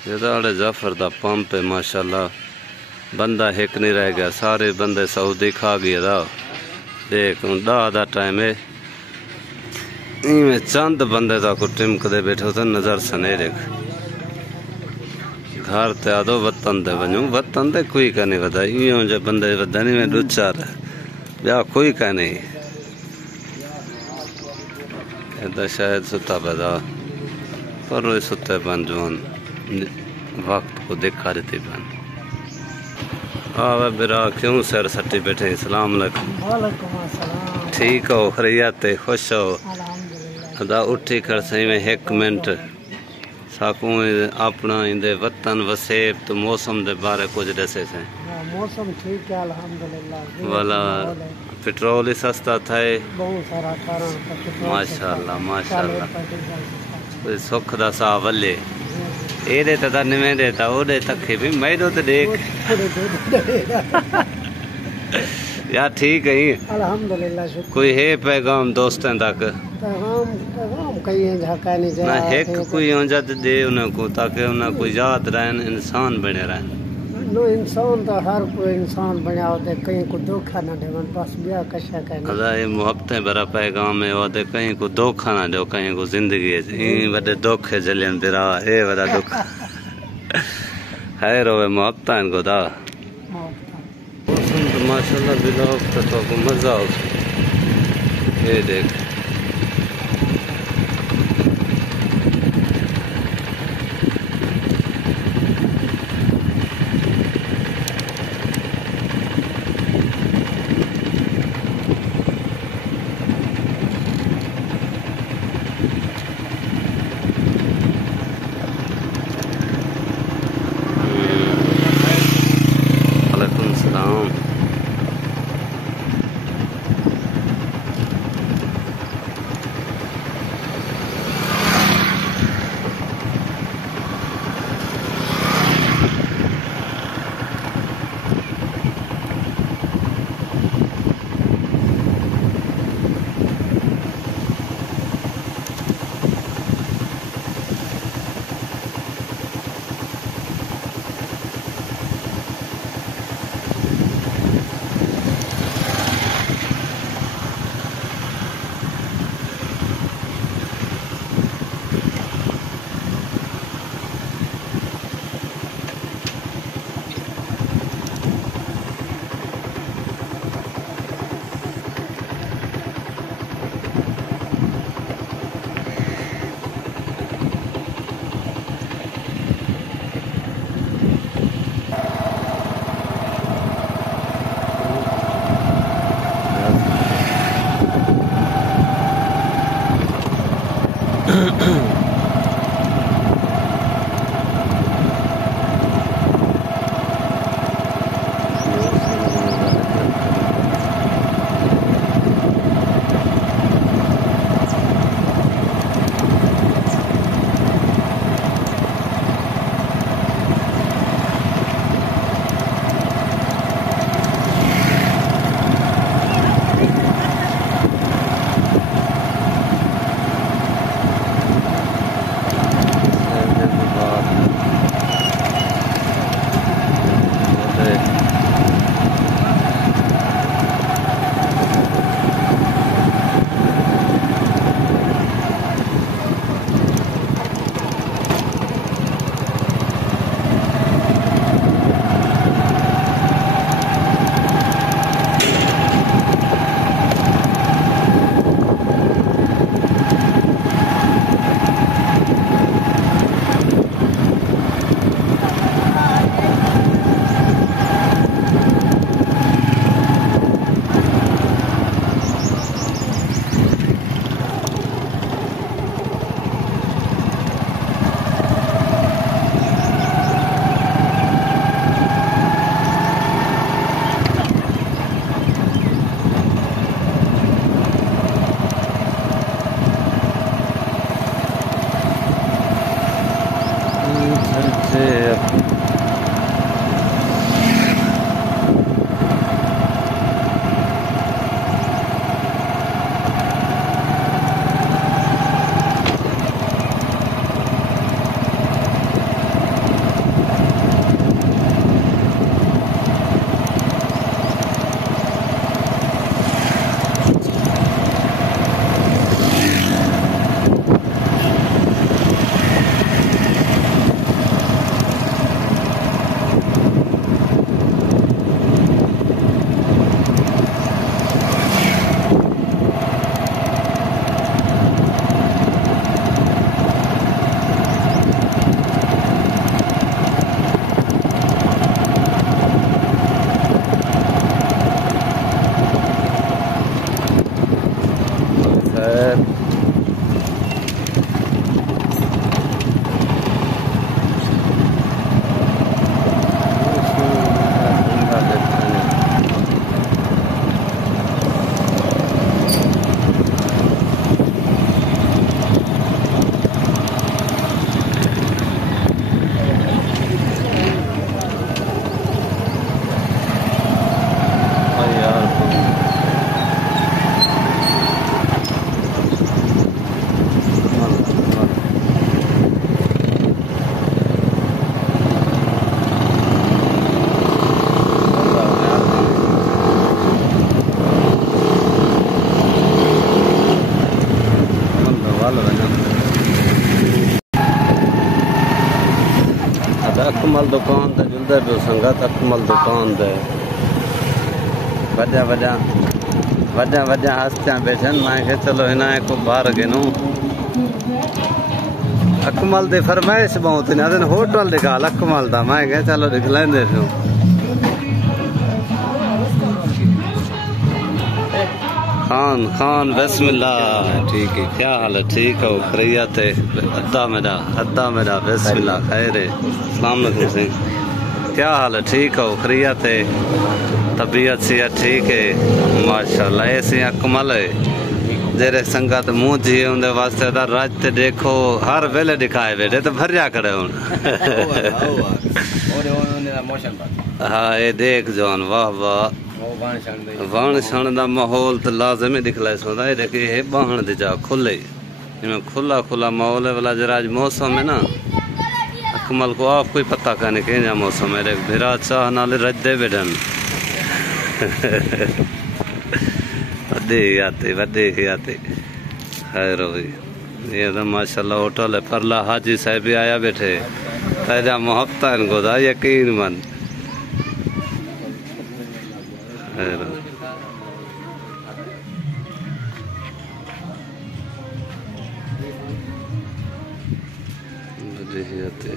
ये जाफर दा पंप है माशाल्लाह। बंदा एक नहीं रह गया, सारे बंदे सऊदी खा गया था। देख डाह दा टाइम है, इवें चंद बंदे तक टिमकदे बैठे थे नजर सने देख। घर ते आदो वतन दे वनू, वतन दे कोई का नहीं वधा, इं जो बंदे वधा नहीं में दुचार ब्याह कोई का नहीं। इदा शायद सुता बदा पर वो सुते बन जवान वक्त को देखा देते बन। आवा बिरा क्यों सर सट्टी बैठे? अस्सलाम वालेकुम। ठीक हो, खैरियत है, खुश हो? अदा उठी कर सही में 1 मिनट साकू अपना इंदे वतन वसेब तो मौसम दे बारे कुछ दसे से। मौसम ठीक है अल्हम्दुलिल्लाह। वाला पेट्रोल ही सस्ता था, बहुत सारा कारण माशाल्लाह माशाल्लाह। कोई सुख दा सा वल्ले एदे तदा निवे देता ओदे तखे भी मैं तो देख यार ठीक है अल्हम्दुलिल्लाह। कोई है पैगाम दोस्तों तक? पैगाम कई झका नहीं जा ना एक कोई औजत दे उन्हें को ताकि उन्हें कोई याद रहन, इंसान बने रहन। नो इंसान तो हर कोई इंसान बना होते, कहीं को धोखा ना दे, बस ब्याह कशा कहना। अदा ये मोहब्बतें भरा पैगाम है, वो कहीं को धोखा ना दो, कहीं को जिंदगी बड़े धोखे जलियन बिरा है बड़ा दुख है रोवे मोहब्बत इनको दा माशाल्लाह बिलाव तो मजा आओ। ये देख अकमल दुकान ते जुलदे जो संगत अकमल दुकान ते वजा वजा वजा वजा हस्तियां बैठन। मैं के चलो इना को बाहर गिनूं अकमल दे फरमाइश बहुत ने होटल दिखा अकमल दा। मैं के चलो दिख लेंदे छु। खान खान बिस्मिल्लाह। ठीक है, क्या हाल है? ठीक हो खैरियत है? अद्दा मेरा बिस्मिल्लाह खैर है। अस्सलाम वालेकुम सिंह, क्या हाल है? ठीक हो खैरियत है? तबीयत से ठीक है माशाल्लाह। ऐसे अकमल है जेरे संगत मुँह जी उनके वास्ते रज ते देखो हर वेले दिखाए बैठे तो भरिया करे हूँ। हाँ ये देख जोन वाह वाह वण छण दा माहौल तो लाजमी दिखला सोदा है। देखिए ये बाहन दे जा खुले इनमें खुला खुला माहौल है वाला जरा आज मौसम है ना अकमल को आप कोई पता कहने के जा मौसम है भिरा चाह नाले रज दे बैठन। वधे आते खैर भाई ये तो माशाल्लाह होटल है। परला हाजी साहब भी आया बैठे ताजा मोहब्बत इनको दा यकीन मन। खैर वधे आते